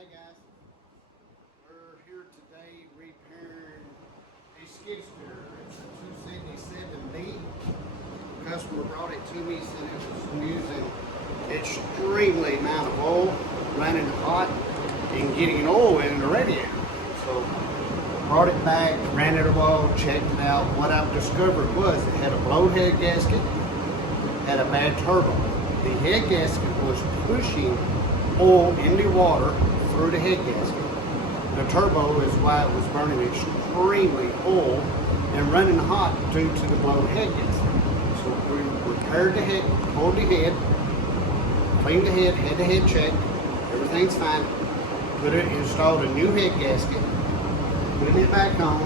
Hey guys, we're here today repairing a skid steer. It's a 277B. The customer brought it to me, said it was using extremely amount of oil, running hot, and getting oil in the radiator. So brought it back, ran it a while, checked it out. What I've discovered was it had a blowhead gasket, had a bad turbo. The head gasket was pushing oil in the water through the head gasket. The turbo is why it was burning extremely oil and running hot due to the blown head gasket. So we repaired the head, pulled the head, cleaned the head, had the head checked, everything's fine. Installed a new head gasket, putting it back on,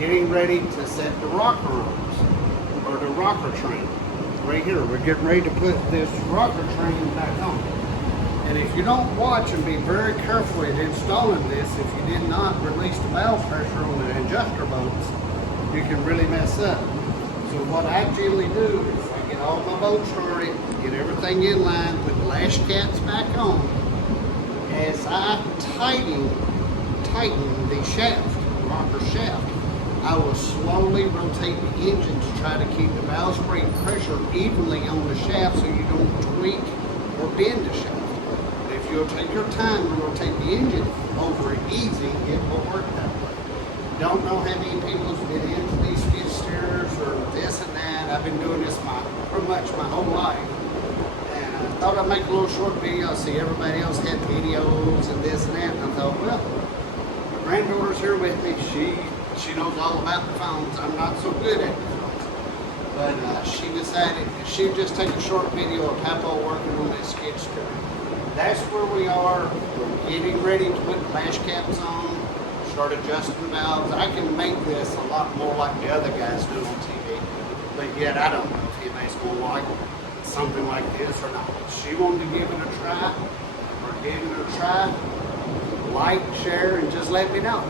getting ready to set the rocker arms, or the rocker train. Right here, we're getting ready to put this rocker train back on. And if you don't watch and be very careful at installing this, if you did not release the valve pressure on the adjuster bolts, you can really mess up. So what I generally do is I get all my bolts started, get everything in line, put the lash caps back on. As I tighten the shaft, the rocker shaft, I will slowly rotate the engine to try to keep the valve spring pressure evenly on the shaft so you don't tweak or bend the shaft. If you'll take your time and rotate the engine over it easy, it will work that way. Don't know how many people's been into these skid steers or this and that. I've been doing this pretty much my whole life. And I thought I'd make a little short video. I see everybody else had videos and this and that. And I thought, well, my granddaughter's here with me. She knows all about the phones. I'm not so good at the phones. But she decided she'd just take a short video of Papa working on that skid steer. That's where we are. We're getting ready to put the lash caps on, start adjusting the valves. I can make this a lot more like the other guys do on TV. But yet I don't know if anybody's going to like something like this or not. She wanted to give it a try. We're giving it a try. Like, share, and just let me know.